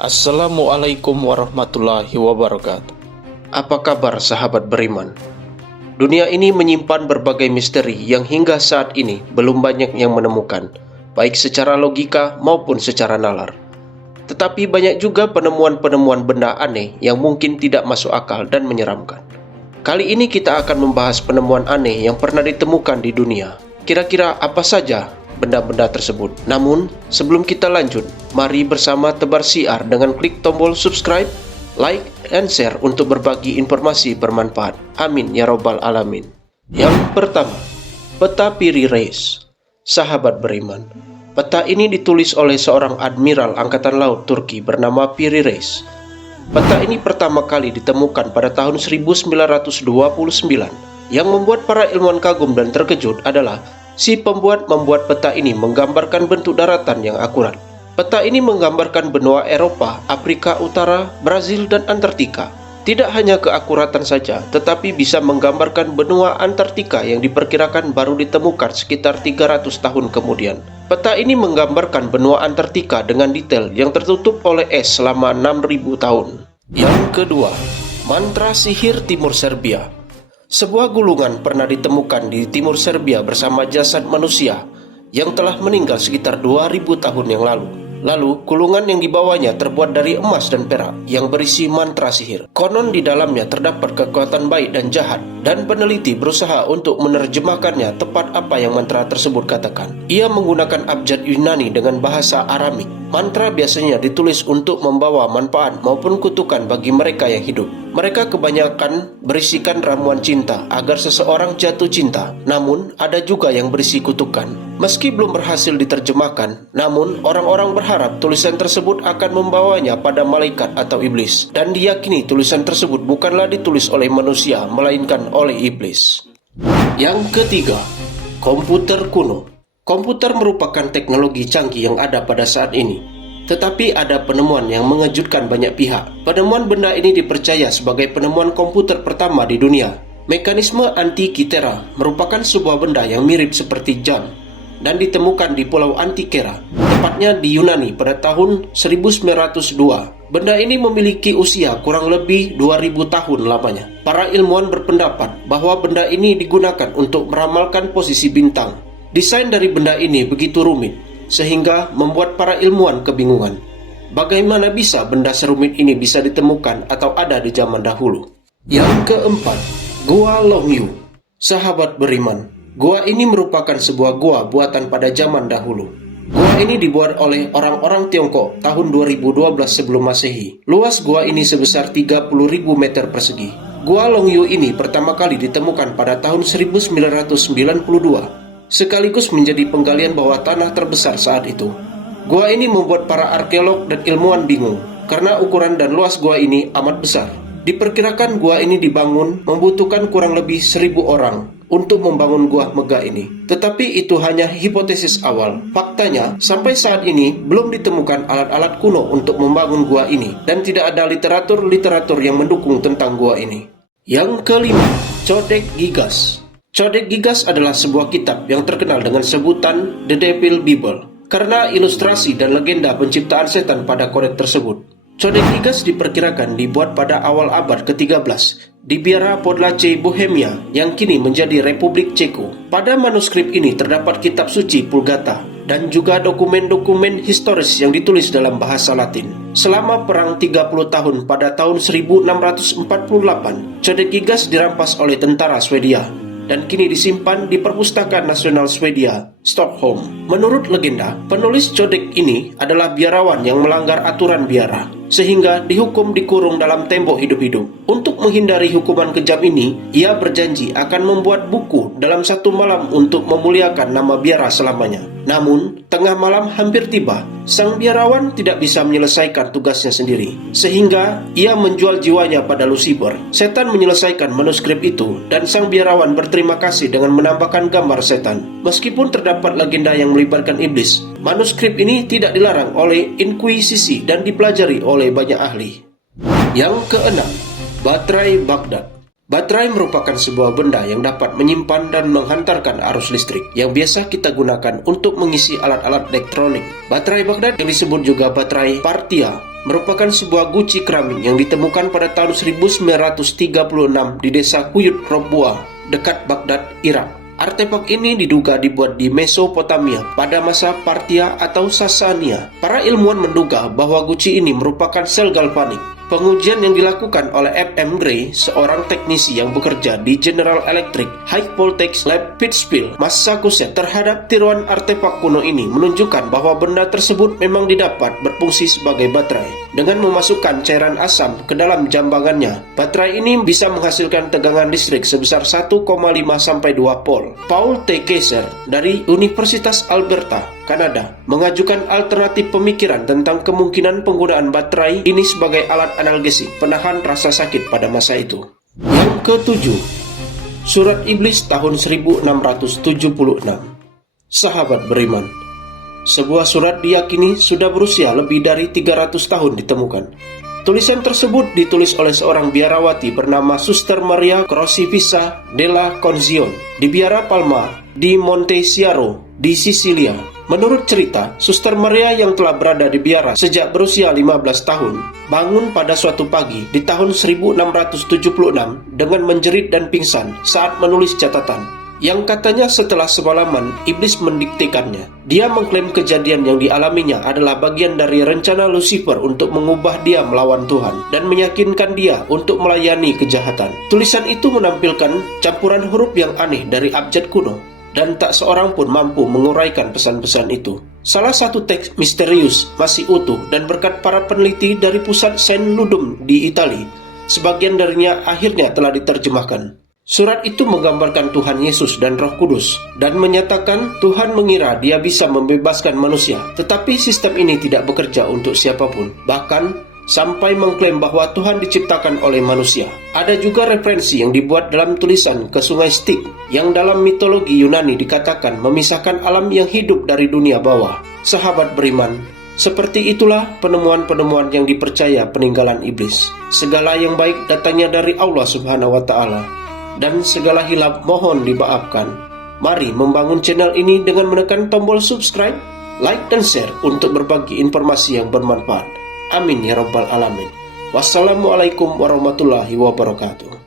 Assalamualaikum warahmatullahi wabarakatuh. Apa kabar sahabat beriman? Dunia ini menyimpan berbagai misteri yang hingga saat ini belum banyak yang menemukan, baik secara logika maupun secara nalar. Tetapi banyak juga penemuan-penemuan benda aneh yang mungkin tidak masuk akal dan menyeramkan. Kali ini kita akan membahas penemuan aneh yang pernah ditemukan di dunia. Kira-kira apa saja benda-benda tersebut? Namun, sebelum kita lanjut, mari bersama tebar siar dengan klik tombol subscribe, like, and share untuk berbagi informasi bermanfaat. Amin ya robbal alamin. Yang pertama, peta Piri Reis. Sahabat beriman, peta ini ditulis oleh seorang admiral angkatan laut Turki bernama Piri Reis. Peta ini pertama kali ditemukan pada tahun 1929. Yang membuat para ilmuwan kagum dan terkejut adalah si pembuat membuat peta ini menggambarkan bentuk daratan yang akurat. Peta ini menggambarkan benua Eropa, Afrika Utara, Brazil, dan Antartika. Tidak hanya keakuratan saja, tetapi bisa menggambarkan benua Antartika yang diperkirakan baru ditemukan sekitar 300 tahun kemudian. Peta ini menggambarkan benua Antartika dengan detail yang tertutup oleh es selama 6.000 tahun. Yang kedua, mantra sihir Timur Serbia. Sebuah gulungan pernah ditemukan di timur Serbia bersama jasad manusia yang telah meninggal sekitar 2000 tahun yang lalu. Lalu, gulungan yang dibawanya terbuat dari emas dan perak yang berisi mantra sihir. Konon di dalamnya terdapat kekuatan baik dan jahat, dan peneliti berusaha untuk menerjemahkannya tepat apa yang mantra tersebut katakan. Ia menggunakan abjad Yunani dengan bahasa Aramik. Mantra biasanya ditulis untuk membawa manfaat maupun kutukan bagi mereka yang hidup. Mereka kebanyakan berisikan ramuan cinta agar seseorang jatuh cinta. Namun, ada juga yang berisi kutukan. Meski belum berhasil diterjemahkan, namun orang-orang berharap tulisan tersebut akan membawanya pada malaikat atau iblis. Dan diyakini tulisan tersebut bukanlah ditulis oleh manusia, melainkan oleh iblis. Yang ketiga, komputer kuno. Komputer merupakan teknologi canggih yang ada pada saat ini. Tetapi ada penemuan yang mengejutkan banyak pihak. Penemuan benda ini dipercaya sebagai penemuan komputer pertama di dunia. Mekanisme Antikythera merupakan sebuah benda yang mirip seperti jam dan ditemukan di Pulau Antikythera, tepatnya di Yunani pada tahun 1902. Benda ini memiliki usia kurang lebih 2000 tahun lamanya. Para ilmuwan berpendapat bahwa benda ini digunakan untuk meramalkan posisi bintang. Desain dari benda ini begitu rumit, sehingga membuat para ilmuwan kebingungan. Bagaimana bisa benda serumit ini bisa ditemukan atau ada di zaman dahulu? Yang keempat, Gua Longyu. Sahabat beriman, gua ini merupakan sebuah gua buatan pada zaman dahulu. Gua ini dibuat oleh orang-orang Tiongkok tahun 2012 sebelum Masehi. Luas gua ini sebesar 30.000 meter persegi. Gua Longyu ini pertama kali ditemukan pada tahun 1992. Sekaligus menjadi penggalian bawah tanah terbesar saat itu. Gua ini membuat para arkeolog dan ilmuwan bingung, karena ukuran dan luas gua ini amat besar. Diperkirakan gua ini dibangun membutuhkan kurang lebih 1000 orang untuk membangun gua megah ini. Tetapi itu hanya hipotesis awal. Faktanya, sampai saat ini belum ditemukan alat-alat kuno untuk membangun gua ini, dan tidak ada literatur yang mendukung tentang gua ini. Yang kelima, Codex Gigas. Codex Gigas adalah sebuah kitab yang terkenal dengan sebutan The Devil Bible karena ilustrasi dan legenda penciptaan setan pada kodeks tersebut. Codex Gigas diperkirakan dibuat pada awal abad ke-13 di Biara Podlace, Bohemia yang kini menjadi Republik Ceko. Pada manuskrip ini terdapat kitab suci Vulgata dan juga dokumen-dokumen historis yang ditulis dalam bahasa Latin. Selama perang 30 tahun pada tahun 1648, Codex Gigas dirampas oleh tentara Swedia dan kini disimpan di Perpustakaan Nasional Swedia, Stockholm. Menurut legenda, penulis codex ini adalah biarawan yang melanggar aturan biara, sehingga dihukum dikurung dalam tembok hidup-hidup. Untuk menghindari hukuman kejam ini, ia berjanji akan membuat buku dalam satu malam untuk memuliakan nama biara selamanya. Namun, tengah malam hampir tiba, sang biarawan tidak bisa menyelesaikan tugasnya sendiri, sehingga ia menjual jiwanya pada Lucifer. Setan menyelesaikan manuskrip itu, dan sang biarawan berterima kasih dengan menambahkan gambar setan. Meskipun terdapat legenda yang melibatkan iblis, manuskrip ini tidak dilarang oleh inkuisisi dan dipelajari oleh banyak ahli. Yang keenam, baterai Baghdad. Baterai merupakan sebuah benda yang dapat menyimpan dan menghantarkan arus listrik yang biasa kita gunakan untuk mengisi alat-alat elektronik. Baterai Baghdad yang disebut juga baterai Parthia merupakan sebuah guci keramik yang ditemukan pada tahun 1936 di desa Kuyut Robua, dekat Baghdad, Irak. Artefak ini diduga dibuat di Mesopotamia pada masa Parthia atau Sasania. Para ilmuwan menduga bahwa guci ini merupakan sel galvanik. Pengujian yang dilakukan oleh F.M. Gray, seorang teknisi yang bekerja di General Electric High Voltage Lab Pittsfield, Massachusetts, terhadap tiruan artefak kuno ini menunjukkan bahwa benda tersebut memang didapat berfungsi sebagai baterai. Dengan memasukkan cairan asam ke dalam jambangannya, baterai ini bisa menghasilkan tegangan listrik sebesar 1,5 sampai 2 volt. Paul T. Kaiser dari Universitas Alberta, Kanada, mengajukan alternatif pemikiran tentang kemungkinan penggunaan baterai ini sebagai alat analgesik penahan rasa sakit pada masa itu. Yang ketujuh, Surat Iblis tahun 1676. Sahabat beriman, sebuah surat diyakini sudah berusia lebih dari 300 tahun ditemukan. Tulisan tersebut ditulis oleh seorang biarawati bernama Suster Maria Crocifissa della Conzione di Biara Palma di Montesiaro di Sisilia. Menurut cerita, Suster Maria yang telah berada di biara sejak berusia 15 tahun, bangun pada suatu pagi di tahun 1676 dengan menjerit dan pingsan saat menulis catatan, yang katanya setelah semalaman iblis mendiktekannya. Dia mengklaim kejadian yang dialaminya adalah bagian dari rencana Lucifer untuk mengubah dia melawan Tuhan dan meyakinkan dia untuk melayani kejahatan. Tulisan itu menampilkan campuran huruf yang aneh dari abjad kuno, dan tak seorang pun mampu menguraikan pesan-pesan itu. Salah satu teks misterius masih utuh dan berkat para peneliti dari pusat Saint Ludum di Italia, sebagian darinya akhirnya telah diterjemahkan. Surat itu menggambarkan Tuhan Yesus dan Roh Kudus dan menyatakan Tuhan mengira dia bisa membebaskan manusia, tetapi sistem ini tidak bekerja untuk siapapun, bahkan sampai mengklaim bahwa Tuhan diciptakan oleh manusia. Ada juga referensi yang dibuat dalam tulisan ke Sungai Styx yang dalam mitologi Yunani dikatakan memisahkan alam yang hidup dari dunia bawah. Sahabat beriman, seperti itulah penemuan-penemuan yang dipercaya peninggalan iblis. Segala yang baik datangnya dari Allah Subhanahu wa Ta'ala, dan segala hilaf mohon dimaafkan. Mari membangun channel ini dengan menekan tombol subscribe, like dan share untuk berbagi informasi yang bermanfaat. Amin ya rabbal alamin. Wassalamualaikum warahmatullahi wabarakatuh.